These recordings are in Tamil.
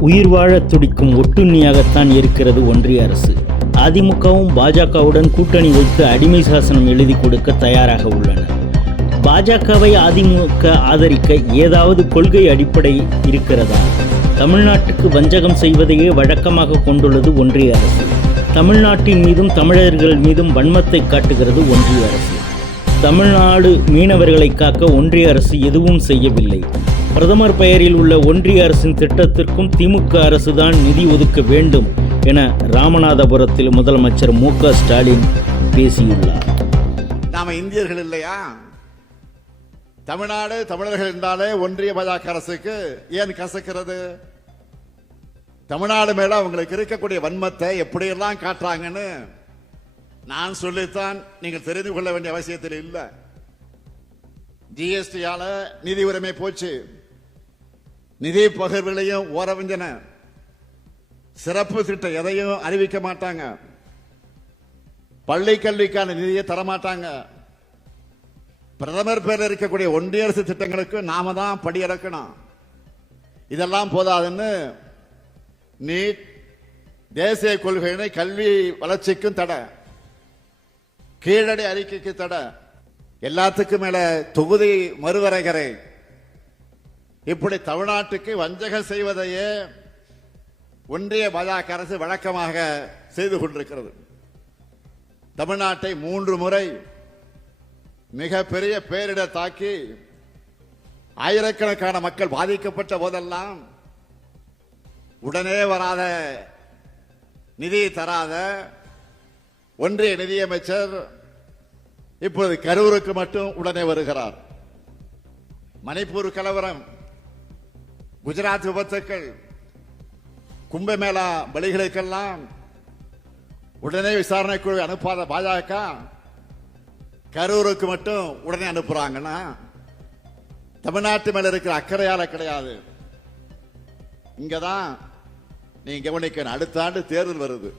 உயிர் வாழத் துடிக்கும் ஒட்டுண்ணியாகத்தான் இருக்கிறது ஒன்றிய அரசு. அதிமுகவும் பாஜகவுடன் கூட்டணி வைத்து அடிமை சாசனம் எழுதி கொடுக்க தயாராக உள்ளன. பாஜகவை அதிமுக ஆதரிக்க ஏதாவது கொள்கை அடிப்படை இருக்கிறதா? தமிழ்நாட்டுக்கு வஞ்சகம் செய்வதையே வழக்கமாக கொண்டுள்ளது ஒன்றிய அரசு. தமிழ்நாட்டின் மீதும் தமிழர்கள் மீதும் வன்மத்தை காட்டுகிறது ஒன்றிய அரசு. தமிழ்நாடு மீனவர்களை காக்க ஒன்றிய அரசு எதுவும் செய்யவில்லை. பிரதமர் பெயரில் உள்ள ஒன்றிய அரசின் திட்டத்திற்கும் திமுக அரசுதான் நிதி ஒதுக்க வேண்டும் என ராமநாதபுரத்தில் முதலமைச்சர் மு க ஸ்டாலின் பேசியுள்ளார். நாம இந்தியர்கள் இல்லையா? தமிழ்நாடு தமிழர்கள் என்றாலே ஒன்றிய பாஜக அரசுக்கு ஏன் கசக்கிறது? தமிழ்நாடு மேல அவங்களுக்கு இருக்கக்கூடிய வன்மத்தை எப்படியெல்லாம் காட்டுறாங்கன்னு நான் சொல்லித்தான். நீங்கள் தெரிந்து கொள்ள வேண்டிய அவசியத்தில் இல்லை. ஜிஎஸ்டியால நிதி உரிமை போச்சு. நிதி பகிர்வுகளையும் ஓரவிஞ்சன. சிறப்பு திட்டம் எதையும் அறிவிக்க மாட்டாங்க. பள்ளி கல்விக்கான நிதியை தரமாட்டாங்க. பிரதமர் பேரில் இருக்கக்கூடிய ஒன்றிய அரசு திட்டங்களுக்கு நாம தான் படியிறக்கணும் இதெல்லாம் போதாதுன்னு நீட் தேசிய கொள்கையினை கல்வி வளர்ச்சிக்கும் தடை. கீழடி அறிக்கைக்கு தடை. எல்லாத்துக்கும் மேல தொகுதி மறுவரைகிறேன் இப்படி தமிழ்நாட்டுக்கு வஞ்சகம் செய்வதையே ஒன்றிய பாஜக அரசு வழக்கமாக செய்து கொண்டிருக்கிறது. தமிழ்நாட்டை மூன்று முறை மிகப்பெரிய பேரிடர் தாக்கி ஆயிரக்கணக்கான மக்கள் பாதிக்கப்பட்ட போதெல்லாம் உடனே வராத நிதி தராத ஒன்றிய நிதியமைச்சர் இப்பொழுது கரூருக்கு மட்டும் உடனே வருகிறார். மணிப்பூர் கலவரம். குஜராத் விபத்துக்கள் கும்பமேளா பலிகளுக்கெல்லாம் உடனே விசாரணை குழு அனுப்பாத பாஜக கரூருக்கு மட்டும் உடனே அனுப்புறாங்கன்னா தமிழ்நாட்டு மேல இருக்கிற அக்கறையால கிடையாது. இங்கதான் நீங்க கவனிக்கணும் அடுத்த ஆண்டு தேர்தல் வருது.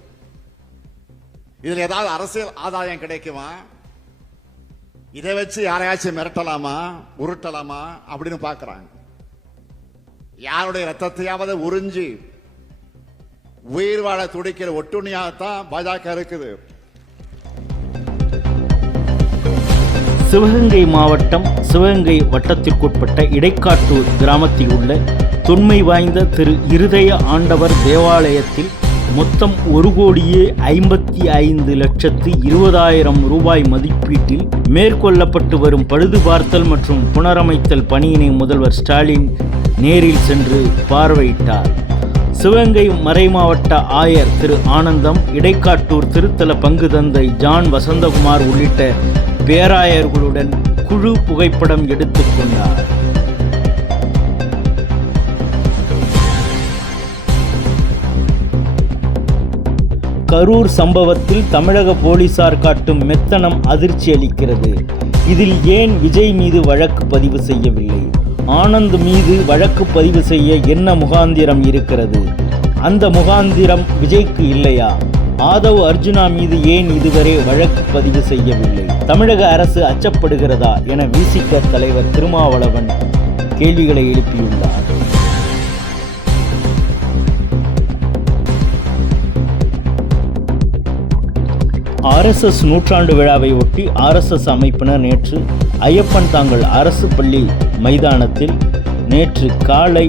இதுல ஏதாவது அரசியல் ஆதாயம் கிடைக்குமா? இதை வச்சு யாரையாச்சும் மிரட்டலாமா உருட்டலாமா? அப்படின்னு பாக்குறாங்க யாருடைய ரத்தத்தையாவது உறிஞ்சி உயிர் வாழ துடிக்கிற ஒட்டுணியாகத்தான் பாஜக இருக்குது. சிவகங்கை மாவட்டம் சிவகங்கை வட்டத்திற்குட்பட்ட இடைக்காட்டூர் கிராமத்தில் உள்ள தொன்மை வாய்ந்த திரு இருதய ஆண்டவர் தேவாலயத்தில் மொத்தம் ஒரு கோடியே ஐம்பத்தி ஐந்து லட்சத்து இருபதாயிரம் ரூபாய் மதிப்பீட்டில் மேற்கொள்ளப்பட்டு வரும் பழுதுபார்த்தல் மற்றும் புனரமைத்தல் பணியினை முதல்வர் ஸ்டாலின் நேரில் சென்று பார்வையிட்டார். சிவகங்கை மறைமாவட்ட ஆயர் திரு ஆனந்தம் இடைக்காட்டூர் திருத்தல பங்கு தந்தை ஜான் வசந்தகுமார் உள்ளிட்ட பேராயர்களுடன் குழு புகைப்படம் எடுத்துக்கொண்டார் கரூர் சம்பவத்தில் தமிழக போலீசார் காட்டும் மெத்தனம் அதிர்ச்சி அளிக்கிறது. இதில் ஏன் விஜய் மீது வழக்கு பதிவு செய்யவில்லை? ஆனந்த் மீது வழக்கு பதிவு செய்ய என்ன முகாந்திரம் இருக்கிறது? அந்த முகாந்திரம் விஜய்க்கு இல்லையா? ஆதவ் அர்ஜுனா மீது ஏன் இதுவரை வழக்கு பதிவு செய்யவில்லை? தமிழக அரசு அச்சப்படுகிறதா என விசிக தலைவர் திருமாவளவன் கேள்விகளை எழுப்பியுள்ளார். ஆர்எஸ்எஸ் நூற்றாண்டு விழாவை ஒட்டி ஆர்எஸ்எஸ் அமைப்பினர் நேற்று ஐயப்பன் தாங்கள் அரசு பள்ளி மைதானத்தில் நேற்று காலை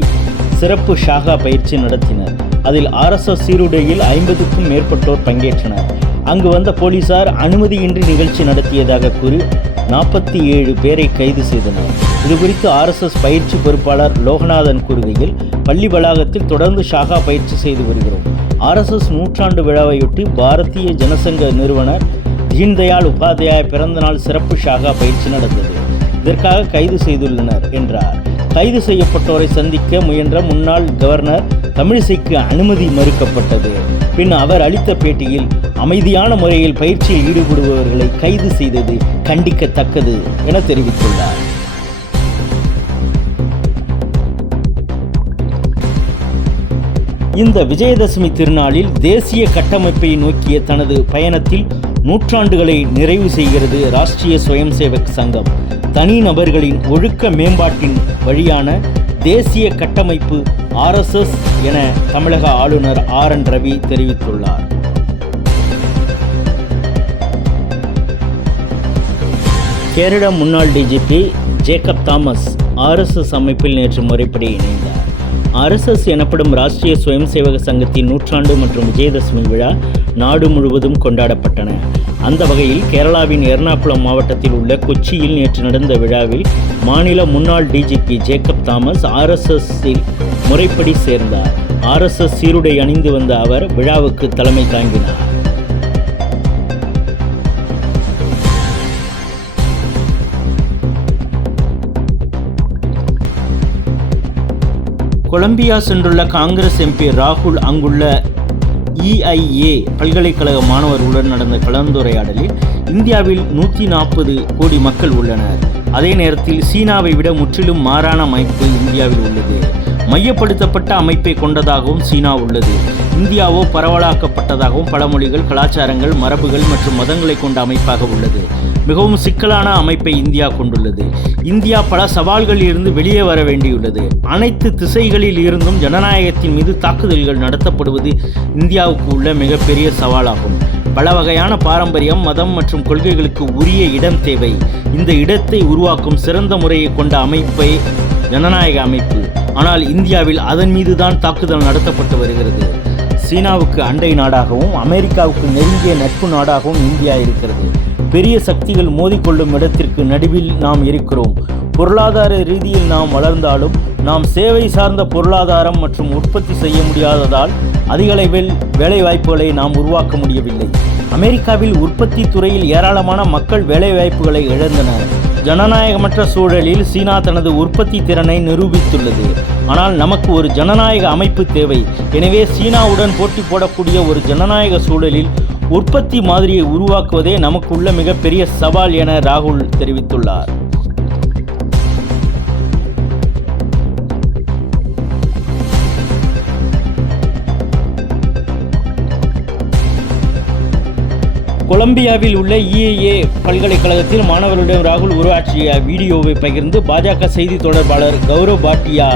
சிறப்பு ஷாகா பயிற்சி நடத்தினர். அதில் ஆர்எஸ்எஸ் சீருடையில் ஐம்பதுக்கும் மேற்பட்டோர் பங்கேற்றனர். அங்கு வந்த போலீசார் அனுமதியின்றி நிகழ்ச்சி நடத்தியதாக கூறி நாற்பத்தி ஏழு பேரை கைது செய்தனர். இதுகுறித்து ஆர்எஸ்எஸ் பயிற்சி பொறுப்பாளர் லோகநாதன் கூறுகையில் பள்ளி வளாகத்தில் தொடர்ந்து ஷாகா பயிற்சி செய்து வருகிறோம். ஆர்எஸ்எஸ் நூற்றாண்டு விழாவையொட்டி பாரதிய ஜனசங்க நிறுவனர் தீன்தயாள் உபாத்யாய பிறந்தநாள் சிறப்பு ஷாகா பயிற்சி நடந்தது. இதற்காக கைது செய்துள்ளனர் என்றார். கைது செய்யப்பட்டோரை சந்திக்க முயன்ற முன்னாள் கவர்னர் தமிழிசைக்கு அனுமதி மறுக்கப்பட்டது. பின் அவர் அளித்த பேட்டியில் அமைதியான முறையில் பயிற்சியில் ஈடுபடுபவர்களை கைது செய்தது கண்டிக்கத்தக்கது என தெரிவித்துள்ளார். இந்த விஜயதசமி திருநாளில் தேசிய கட்டமைப்பை நோக்கிய தனது பயணத்தில் நூற்றாண்டுகளை நிறைவு செய்கிறது ராஷ்டிரிய சுயம் சேவக் சங்கம். தனி நபர்களின் ஒழுக்க மேம்பாட்டின் வழியான தேசிய கட்டமைப்பு ஆர்எஸ்எஸ் என தமிழக ஆளுநர் ஆர் என் ரவி தெரிவித்துள்ளார். கேரள முன்னாள் டிஜிபி ஜேக்கப் தாமஸ் ஆர்எஸ்எஸ் அமைப்பில் நேற்று முறைப்படி இணைந்தார். ஆர்எஸ்எஸ் எனப்படும் ராஷ்டிரிய சுயம் சேவக சங்கத்தின் நூற்றாண்டு மற்றும் விஜயதசமி விழா நாடு முழுவதும் கொண்டாடப்பட்டன. அந்த வகையில் கேரளாவின் எர்ணாகுளம் மாவட்டத்தில் உள்ள கொச்சியில் நேற்று நடந்த விழாவில் மாநில முன்னாள் டிஜிபி ஜேக்கப் தாமஸ் ஆர்எஸ்எஸ்ஸில் முறைப்படி சேர்ந்தார். ஆர்எஸ்எஸ் சீருடை அணிந்து வந்த அவர் விழாவுக்கு தலைமை தாங்கினார். கொலம்பியா சென்றுள்ள காங்கிரஸ் எம்பி ராகுல் அங்குள்ள இஐஏ பல்கலைக்கழக மாணவர்களுடன் நடந்த கலந்துரையாடலில் இந்தியாவில் நூற்றி நாற்பது கோடி மக்கள் உள்ளனர். அதே நேரத்தில் சீனாவை விட முற்றிலும் மாறான அமைப்பு இந்தியாவில் உள்ளது. மையப்படுத்தப்பட்ட அமைப்பை கொண்டதாகவும் சீனா உள்ளது. இந்தியாவோ பரவலாக்கப்பட்டதாகவும் பல மொழிகள் கலாச்சாரங்கள் மரபுகள் மற்றும் மதங்களை கொண்ட அமைப்பாக உள்ளது. மிகவும் சிக்கலான அமைப்பை இந்தியா கொண்டுள்ளது. இந்தியா பல சவால்களில் இருந்து வெளியே வர வேண்டியுள்ளது. அனைத்து திசைகளில் இருந்தும் ஜனநாயகத்தின் மீது தாக்குதல்கள் நடத்தப்படுவது இந்தியாவுக்கு உள்ள மிகப்பெரிய சவாலாகும். பல வகையான பாரம்பரியம் மதம் மற்றும் கொள்கைகளுக்கு உரிய இடம் தேவை. இந்த இடத்தை உருவாக்கும் சிறந்த முறையை கொண்ட அமைப்பை ஜனநாயக அமைப்பு. ஆனால் இந்தியாவில் அதன் மீது தான் தாக்குதல் நடத்தப்பட்டு வருகிறது. சீனாவுக்கு அண்டை நாடாகவும் அமெரிக்காவுக்கு நெருங்கிய நட்பு நாடாகவும் இந்தியா இருக்கிறது. பெரிய சக்திகள் மோதிக்கொள்ளும் இடத்திற்கு நடுவில் நாம் இருக்கிறோம். பொருளாதார ரீதியில் நாம் வளர்ந்தாலும் நாம் சேவை சார்ந்த பொருளாதாரம் மற்றும் உற்பத்தி செய்ய முடியாததால் அதிகளவில் வேலைவாய்ப்புகளை நாம் உருவாக்க முடியவில்லை. அமெரிக்காவில் உற்பத்தி துறையில் ஏராளமான மக்கள் வேலைவாய்ப்புகளை இழந்தனர். ஜனநாயகமற்ற சூழலில் சீனா தனது உற்பத்தி திறனை நிரூபித்துள்ளது. ஆனால் நமக்கு ஒரு ஜனநாயக அமைப்பு தேவை. எனவே சீனாவுடன் போட்டி போடக்கூடிய ஒரு ஜனநாயக சூழலில் உற்பத்தி மாதிரியை உருவாக்குவதே நமக்குள்ள மிகப்பெரிய சவால் என ராகுல் தெரிவித்துள்ளார். கொலம்பியாவில் உள்ள இஏஏ பல்கலைக்கழகத்தில் மாணவர்களிடம் ராகுல் உருவாற்றிய வீடியோவை பகிர்ந்து பாஜக செய்தி தொடர்பாளர் கௌரவ் பாட்டியா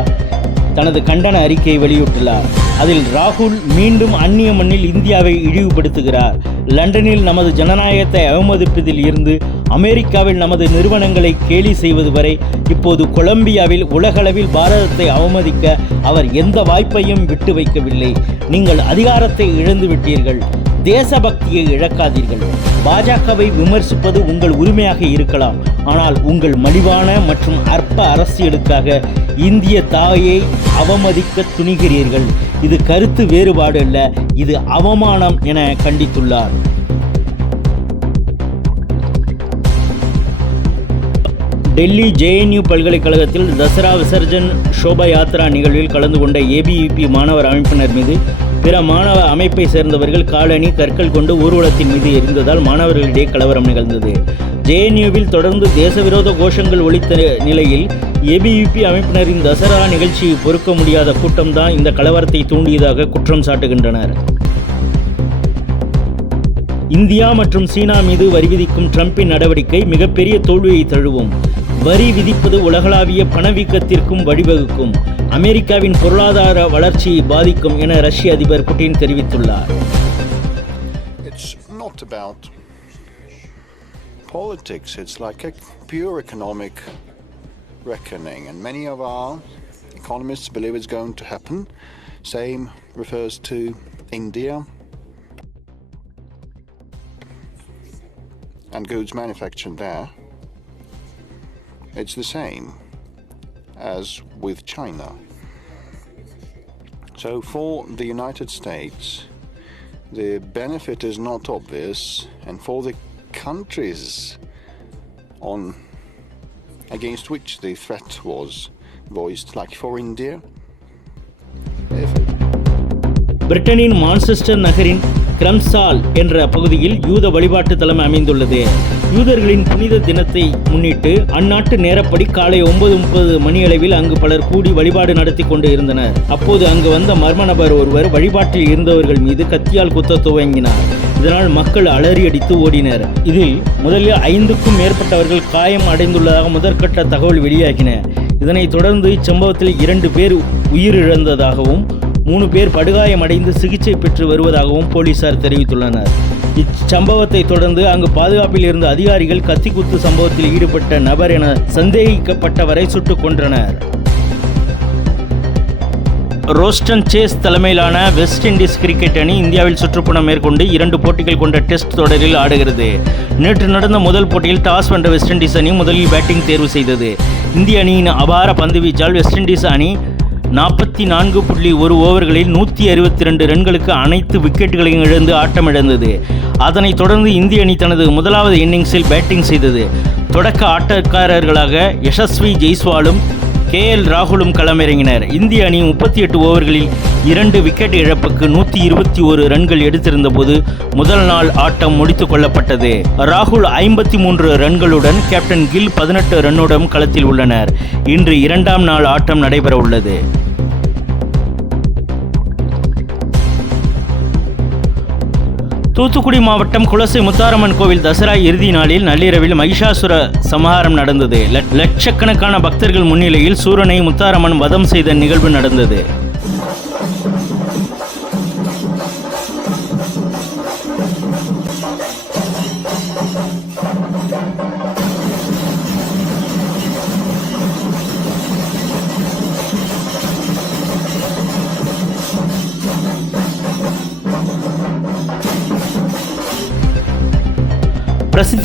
தனது கண்டன அறிக்கையை வெளியிட்டுள்ளார். அதில் ராகுல் மீண்டும் அந்நிய மண்ணில் இந்தியாவை இழிவுபடுத்துகிறார். லண்டனில் நமது ஜனநாயகத்தை அவமதிப்பதில் இருந்து அமெரிக்காவில் நமது நிறுவனங்களை கேலி செய்வது வரை இப்போது கொலம்பியாவில் உலகளவில் பாரதத்தை அவமதிக்க அவர் எந்த வாய்ப்பையும் விட்டு வைக்கவில்லை. நீங்கள் அதிகாரத்தை இழந்து விட்டீர்கள் தேசபக்தியை இழக்காதீர்கள். பாஜகவை விமர்சிப்பது உங்கள் உரிமையாக இருக்கலாம். ஆனால் உங்கள் மலிவான மற்றும் அற்ப அரசியலுக்காக இந்திய தாயை அவமதிக்க துணிகிறீர்கள். இது கருத்து வேறுபாடு அல்ல இது அவமானம் என கண்டித்துள்ளார். டெல்லி ஜேஎன்யூ பல்கலைக்கழகத்தில் தசரா விசர்ஜன் சோபா யாத்ரா நிகழ்வில் கலந்து கொண்ட ஏபிவிபி மாணவர் அமைப்பினர் மீது பிற மாணவ அமைப்பை சேர்ந்தவர்கள் காலணி கற்கள் கொண்டு ஊர்வலத்தின் மீது எரிந்ததால் மாணவர்களிடையே கலவரம் நிகழ்ந்தது. ஜேஎன்யூவில் தொடர்ந்து தேசவிரோத கோஷங்கள் ஒழித்த நிலையில் ஏபியூபி அமைப்பினரின் தசரா நிகழ்ச்சியை பொறுக்க முடியாத கூட்டம்தான் இந்த கலவரத்தை தூண்டியதாக குற்றம் சாட்டுகின்றனர். இந்தியா மற்றும் சீனா மீது வரி விதிக்கும் ட்ரம்பின் நடவடிக்கை மிகப்பெரிய தோல்வியை தழுவும். வரி விதிப்பது உலகளாவிய பணவீக்கத்திற்கும் வழிவகுக்கும். அமெரிக்காவின் பொருளாதார வளர்ச்சியை பாதிக்கும் என ரஷ்ய அதிபர் புட்டின் தெரிவித்துள்ளார் It's not about politics, it's like a pure economic reckoning, and many of our economists believe it's going to happen. Same refers to India and goods manufactured there. It's the same as with China. So, for the United States, the benefit is not obvious, and for the countries on against which the threat was voiced, like for India, if பிரிட்டனின் மான்செஸ்டர் நகரின் கிரம்சால் என்ற பகுதியில் யூத வழிபாட்டு தலம் அமைந்துள்ளது. யூதர்களின் புனித தினத்தை முன்னிட்டு அந்நாட்டு நேரப்படி காலை ஒன்பது முப்பது மணியளவில் அங்கு பலர் கூடி வழிபாடு நடத்தி கொண்டு இருந்தனர். அப்போது அங்கு வந்த மர்ம நபர் ஒருவர் வழிபாட்டில் இருந்தவர்கள் மீது கத்தியால் குத்த துவங்கினார். இதனால் மக்கள் அலறியடித்து ஓடினர். இதில் முதலில் ஐந்துக்கும் மேற்பட்டவர்கள் காயம் அடைந்துள்ளதாக முதற்கட்ட தகவல் வெளியாகின. இதனைத் தொடர்ந்து இச்சம்பவத்தில் இரண்டு பேர் உயிரிழந்ததாகவும் மூணு பேர் படுகாயமடைந்து சிகிச்சை பெற்று வருவதாகவும் போலீசார் தெரிவித்துள்ளனர். இச்சம்பவத்தை தொடர்ந்து அங்கு பாதுகாப்பில் இருந்த அதிகாரிகள் கத்திக்குத்து சம்பவத்தில் ஈடுபட்ட நபர் என சந்தேகிக்கப்பட்டவரை சுட்டுக் கொன்றனர். ரோஸ்டன் சேஸ் தலைமையிலான வெஸ்ட் இண்டீஸ் கிரிக்கெட் அணி இந்தியாவில் சுற்றுப்பயணம் மேற்கொண்டு இரண்டு போட்டிகள் கொண்ட டெஸ்ட் தொடரில் ஆடுகிறது. நேற்று நடந்த முதல் போட்டியில் டாஸ் வென்ற வெஸ்ட் இண்டீஸ் அணி முதலில் பேட்டிங் தேர்வு செய்தது. இந்திய அணியின் அபார பந்துவீச்சால் வெஸ்ட் இண்டீஸ் அணி நாற்பத்தி நான்கு புள்ளி ஒரு ஓவர்களில் நூற்றி அறுபத்தி ரெண்டு ரன்களுக்கு அனைத்து விக்கெட்டுகளையும் இழந்து ஆட்டமிழந்தது. அதனைத் தொடர்ந்து இந்திய அணி தனது முதலாவது இன்னிங்ஸில் பேட்டிங் செய்தது. தொடக்க ஆட்டக்காரர்களாக யசஸ்வி ஜெய்ஸ்வாலும் கே எல் ராகுலும் களமிறங்கினர். இந்திய அணி முப்பத்தி எட்டு ஓவர்களில் இரண்டு விக்கெட் இழப்புக்கு நூற்றி இருபத்தி ஒரு ரன்கள் எடுத்திருந்த போது முதல் நாள் ஆட்டம் முடித்துக் கொள்ளப்பட்டது. ராகுல் ஐம்பத்தி மூன்று ரன்களுடன் கேப்டன் கில் பதினெட்டு ரன்னுடன் களத்தில் உள்ளனர். இன்று இரண்டாம் நாள் ஆட்டம் நடைபெற உள்ளது தூத்துக்குடி மாவட்டம் குலசை முத்தாரம்மன் கோவில் தசரா இறுதி நாளில் நள்ளிரவில் மகிஷாசுர சமஹாரம் நடந்தது. லட்சக்கணக்கான பக்தர்கள் முன்னிலையில் சூரனை முத்தாரம்மன் வதம் செய்த நிகழ்வு நடந்தது.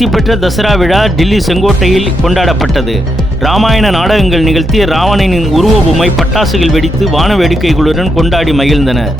பிரசித்தி பெற்ற தசரா விழா டில்லி செங்கோட்டையில் கொண்டாடப்பட்டது. ராமாயண நாடகங்கள் நிகழ்த்தி ராவணனின் உருவ பொம்மை பட்டாசுகள் வெடித்து வான வேடிக்கைகளுடன் கொண்டாடி மகிழ்ந்தனர்.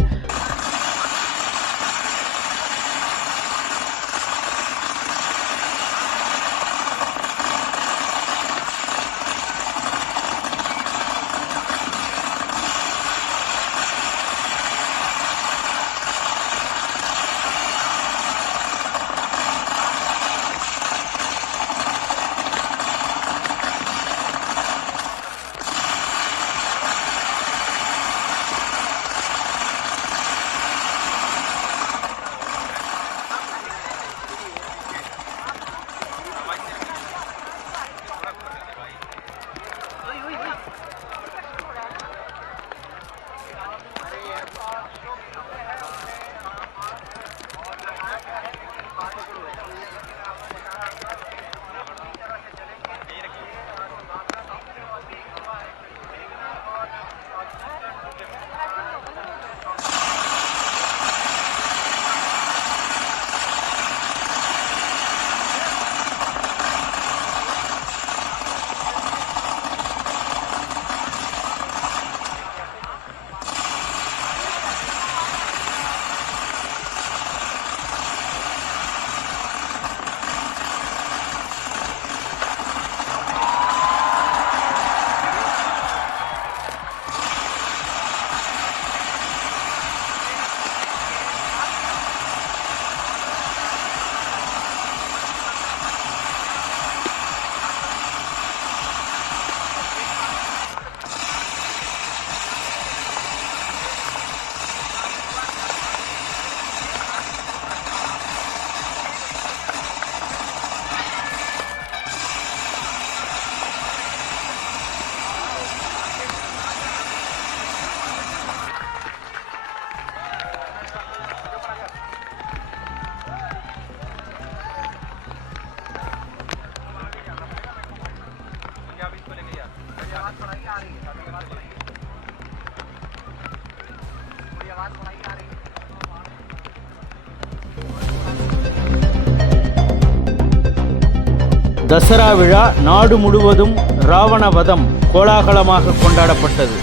தசரா விழா நாடு முழுவதும் ராவண வதம் கோலாகலமாக கொண்டாடப்பட்டது.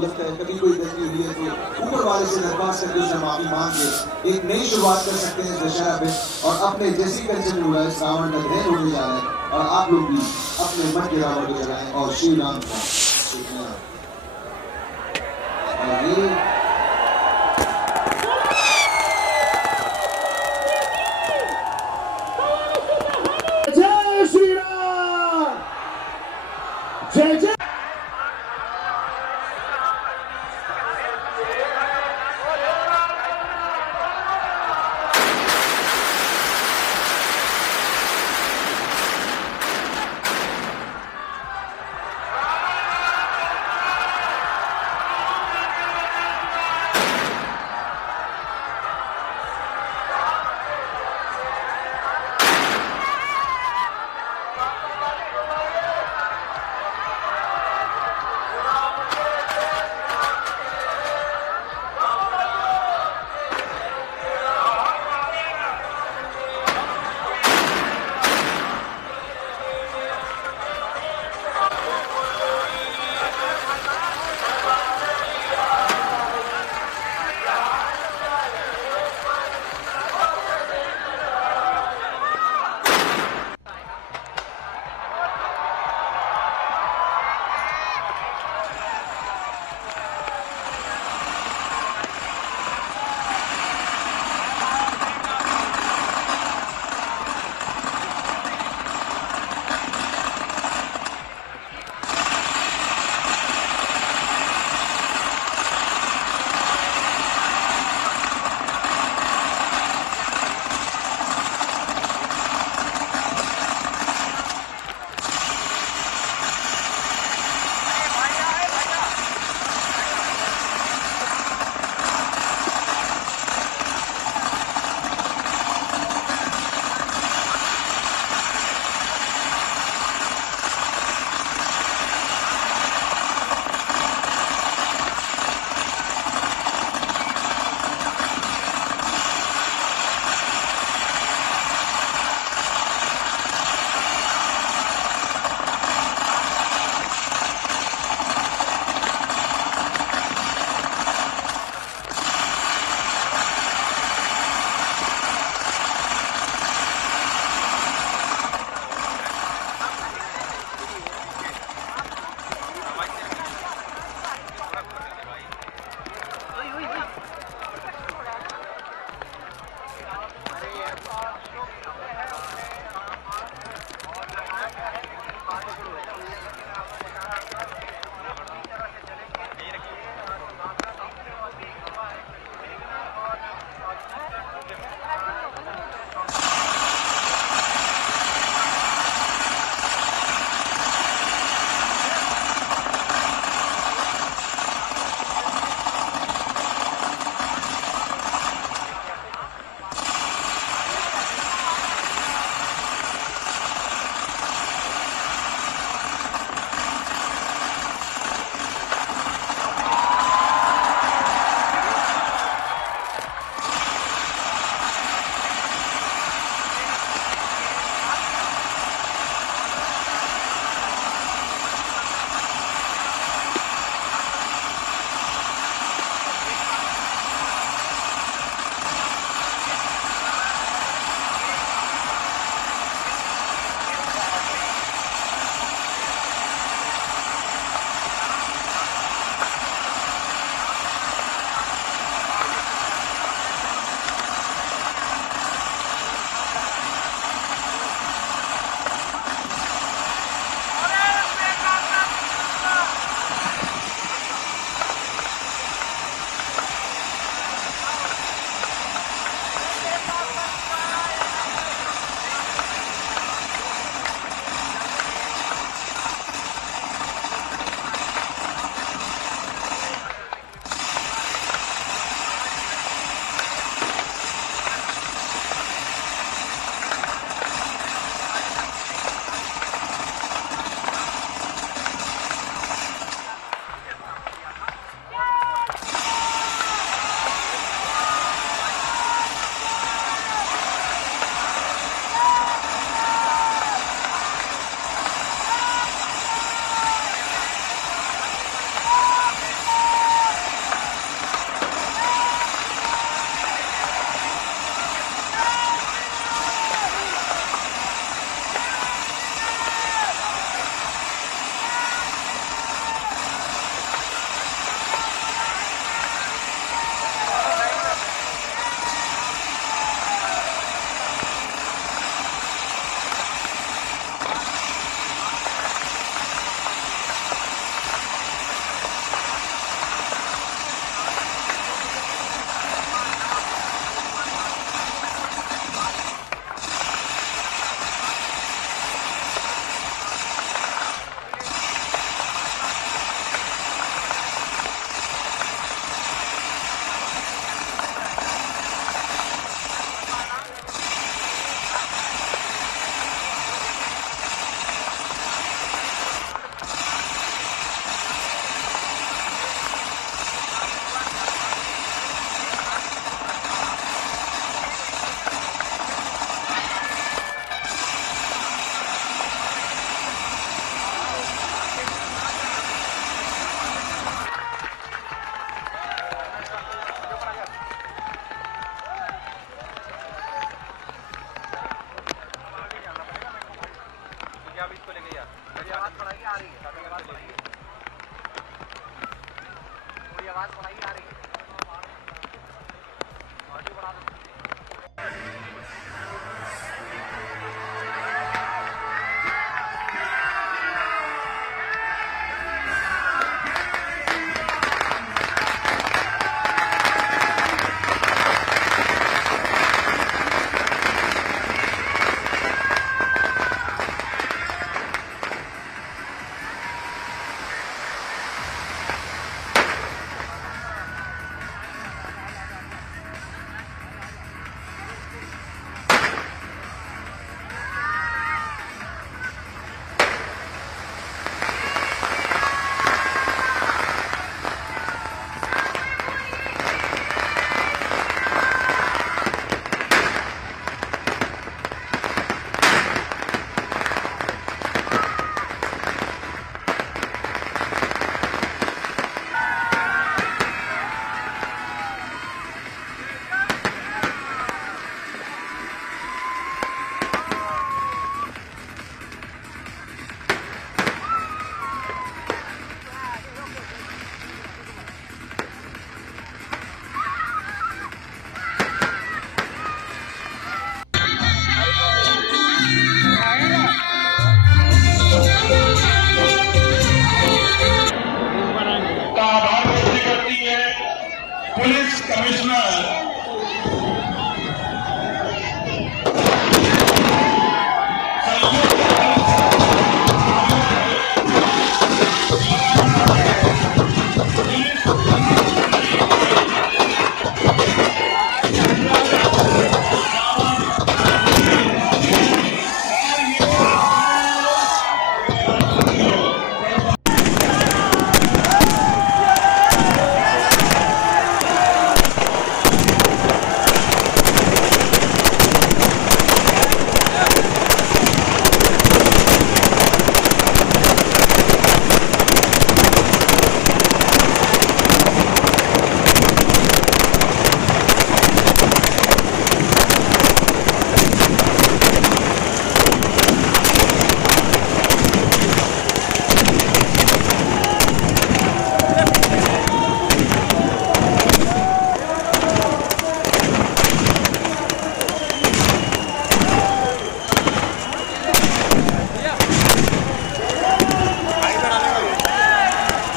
لگتا ہے کبھی کوئی غلطی ہوئی ہے تو اوپر والے سے درخواست کر کے اسے معافی مانگ کے ایک نئی شروعات کر سکتے ہیں دشہرہ پہ اور اپنے جیسی کلچر میں ہوا ہے ساون کا دہن ہونے جا رہا ہے اور آپ لوگ بھی اپنے مٹ کے راوڑ کے جگہ اور شری رام کا